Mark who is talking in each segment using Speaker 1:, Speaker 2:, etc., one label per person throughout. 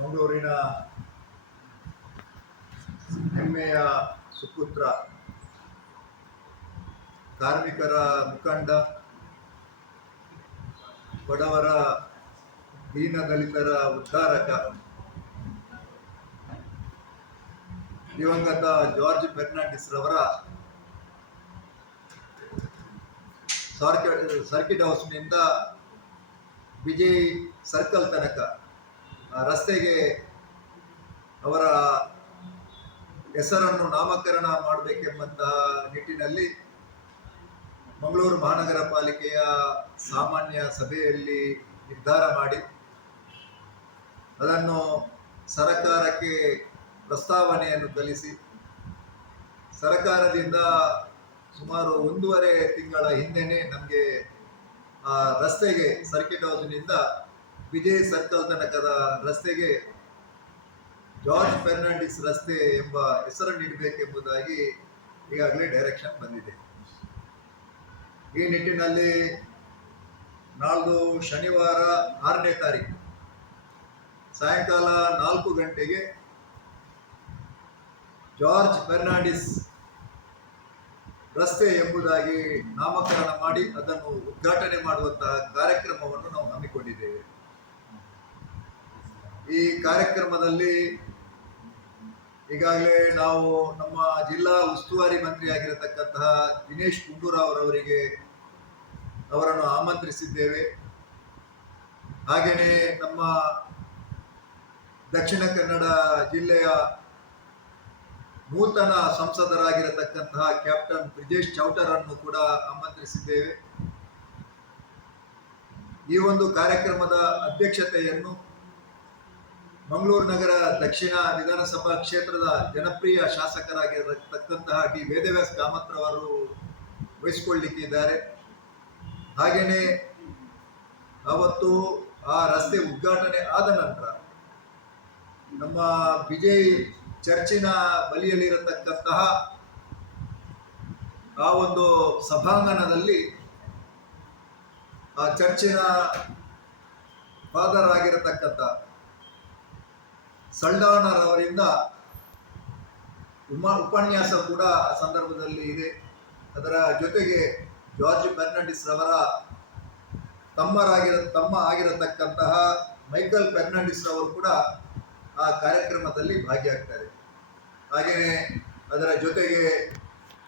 Speaker 1: ಮಂಗಳೂರಿನ ಹೆಮ್ಮೆಯ ಸುಪುತ್ರ ಕಾರ್ಮಿಕರ ಮುಖಂಡ, ಬಡವರ ದೀನದಲಿತರ ಉದ್ಧಾರಕ ದಿವಂಗತ ಜಾರ್ಜ್ ಫೆರ್ನಾಂಡಿಸ್ ರವರ ಸಾರ್ಕಿಟ್ ಸರ್ಕಿಟ್ ಹೌಸ್ನಿಂದ ವಿಜಯ್ ಸರ್ಕಲ್ ತನಕ ರಸ್ತೆಗೆ ಅವರ ಹೆಸರನ್ನು ನಾಮಕರಣ ಮಾಡಬೇಕೆಂಬಂತಹ ನಿಟ್ಟಿನಲ್ಲಿ ಮಂಗಳೂರು ಮಹಾನಗರ ಪಾಲಿಕೆಯ ಸಾಮಾನ್ಯ ಸಭೆಯಲ್ಲಿ ನಿರ್ಧಾರ ಮಾಡಿ ಅದನ್ನು ಸರಕಾರಕ್ಕೆ ಪ್ರಸ್ತಾವನೆಯನ್ನು ಕಲಿಸಿ ಸರಕಾರದಿಂದ ಸುಮಾರು ಒಂದೂವರೆ ತಿಂಗಳ ಹಿಂದೆನೇ ನಮಗೆ ಆ ರಸ್ತೆಗೆ ಸರ್ಕಿಟ್ ಹೌಸ್ನಿಂದ ವಿಜಯ್ ಸರ್ಕಲ್ ತನಕದ ರಸ್ತೆಗೆ ಜಾರ್ಜ್ ಫೆರ್ನಾಂಡಿಸ್ ರಸ್ತೆ ಎಂಬ ಹೆಸರು ನೀಡಬೇಕೆಂಬುದಾಗಿ ಈಗಾಗಲೇ ಡೈರೆಕ್ಷನ್ ಬಂದಿದೆ. ಈ ನಿಟ್ಟಿನಲ್ಲಿ ನಾಳ್ದು ಶನಿವಾರ ಆರನೇ ತಾರೀಕು ಸಾಯಂಕಾಲ ನಾಲ್ಕು ಗಂಟೆಗೆ ಜಾರ್ಜ್ ಫೆರ್ನಾಂಡಿಸ್ ರಸ್ತೆ ಎಂಬುದಾಗಿ ನಾಮಕರಣ ಮಾಡಿ ಅದನ್ನು ಉದ್ಘಾಟನೆ ಮಾಡುವಂತಹ ಕಾರ್ಯಕ್ರಮವನ್ನು ನಾವು ಹಮ್ಮಿಕೊಂಡಿದ್ದೇವೆ. ಈ ಕಾರ್ಯಕ್ರಮದಲ್ಲಿ ಈಗಾಗಲೇ ನಾವು ನಮ್ಮ ಜಿಲ್ಲಾ ಉಸ್ತುವಾರಿ ಮಂತ್ರಿ ಆಗಿರತಕ್ಕಂತಹ ದಿನೇಶ್ ಗುಂಡೂರಾವ್ ಅವರವರಿಗೆ ಅವರನ್ನು ಆಮಂತ್ರಿಸಿದ್ದೇವೆ. ಹಾಗೆಯೇ ನಮ್ಮ ದಕ್ಷಿಣ ಕನ್ನಡ ಜಿಲ್ಲೆಯ ನೂತನ ಸಂಸದರಾಗಿರತಕ್ಕಂತಹ ಕ್ಯಾಪ್ಟನ್ ಬ್ರಿಜೇಶ್ ಚೌಟರನ್ನು ಕೂಡ ಆಮಂತ್ರಿಸಿದ್ದೇವೆ. ಈ ಒಂದು ಕಾರ್ಯಕ್ರಮದ ಅಧ್ಯಕ್ಷತೆಯನ್ನು ಮಂಗಳೂರು ನಗರ ದಕ್ಷಿಣ ವಿಧಾನಸಭಾ ಕ್ಷೇತ್ರದ ಜನಪ್ರಿಯ ಶಾಸಕರಾಗಿರತಕ್ಕಂತಹ ಡಿ ವೇದವ್ಯಾಸ್ ಕಾಮತ್ರವರು ವಹಿಸಿಕೊಳ್ಳಿಕ್ಕಿದ್ದಾರೆ. ಹಾಗೆಯೇ ಅವತ್ತು ಆ ರಸ್ತೆ ಉದ್ಘಾಟನೆ ಆದ ನಂತರ ನಮ್ಮ ವಿಜಯ್ ಚರ್ಚಿನ ಬಲಿಯಲ್ಲಿರತಕ್ಕಂತಹ ಆ ಒಂದು ಸಭಾಂಗಣದಲ್ಲಿ ಆ ಚರ್ಚಿನ ಫಾದರ್ ಆಗಿರತಕ್ಕಂಥ ಸಲ್ಡಾನರ್ ಅವರಿಂದ ಉಮ, ಉಪನ್ಯಾಸ ಕೂಡ ಸಂದರ್ಭದಲ್ಲಿ ಇದೆ. ಅದರ ಜೊತೆಗೆ ಜಾರ್ಜ್ ಫೆರ್ನಾಂಡಿಸ್ ರವರ ತಮ್ಮರಾಗಿರ, ತಮ್ಮ ಆಗಿರತಕ್ಕಂತಹ ಮೈಕಲ್ ಫೆರ್ನಾಂಡಿಸ್ ರವರು ಕೂಡ ಆ ಕಾರ್ಯಕ್ರಮದಲ್ಲಿ ಭಾಗಿಯಾಗ್ತಾರೆ. ಹಾಗೆಯೇ ಅದರ ಜೊತೆಗೆ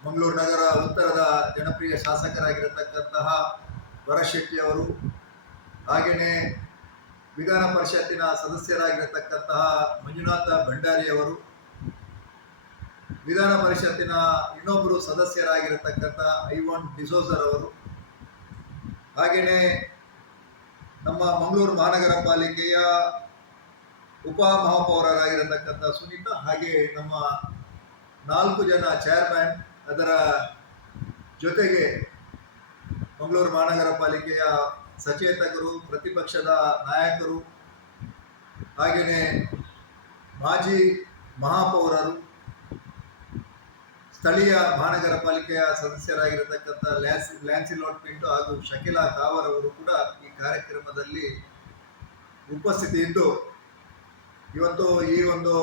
Speaker 1: ಮಂಗಳೂರು ನಗರ ಉತ್ತರದ ಜನಪ್ರಿಯ ಶಾಸಕರಾಗಿರತಕ್ಕಂತಹ ವರಶೆಟ್ಟಿ ಅವರು, ಹಾಗೆಯೇ ವಿಧಾನ ಪರಿಷತ್ತಿನ ಸದಸ್ಯರಾಗಿರತಕ್ಕಂತಹ ಮಂಜುನಾಥ ಭಂಡಾರಿ ಅವರು, ವಿಧಾನ ಪರಿಷತ್ತಿನ ಇನ್ನೊಬ್ಬರು ಸದಸ್ಯರಾಗಿರತಕ್ಕಂತಹ ಐವಾನ್ ಡಿಸೋಸರ್ ಅವರು ಹಾಗೆಯೇ ನಮ್ಮ ಮಂಗಳೂರು ಮಹಾನಗರ ಪಾಲಿಕೆಯ ಉಪ ಮಹಾಪೌರರಾಗಿರತಕ್ಕಂಥ ಸುನೀತಾ, ಹಾಗೆ ನಮ್ಮ ನಾಲ್ಕು ಜನ ಚೇರ್ಮ್ಯಾನ್ ಅದರ ಜೊತೆಗೆ ಮಂಗಳೂರು ಮಹಾನಗರ ಪಾಲಿಕೆಯ ಸಚೇತಕರು, ಪ್ರತಿಪಕ್ಷದ ನಾಯಕರು ಹಾಗೆಯೇ ಮಾಜಿ ಮಹಾಪೌರರು ಸ್ಥಳೀಯ ಮಹಾನಗರ ಪಾಲಿಕೆಯ ಸದಸ್ಯರಾಗಿರತಕ್ಕಂಥ ಲ್ಯಾನ್ಸ್ ಲ್ಯಾನ್ಸಿಲೋಟ್ ಪಿಂಟು ಹಾಗೂ ಶಕೀಲಾ ಕಾವರ್ ಅವರು ಕೂಡ ಈ ಕಾರ್ಯಕ್ರಮದಲ್ಲಿ ಉಪಸ್ಥಿತಿ ಇದ್ದು ಇವತ್ತು ಈ ಒಂದು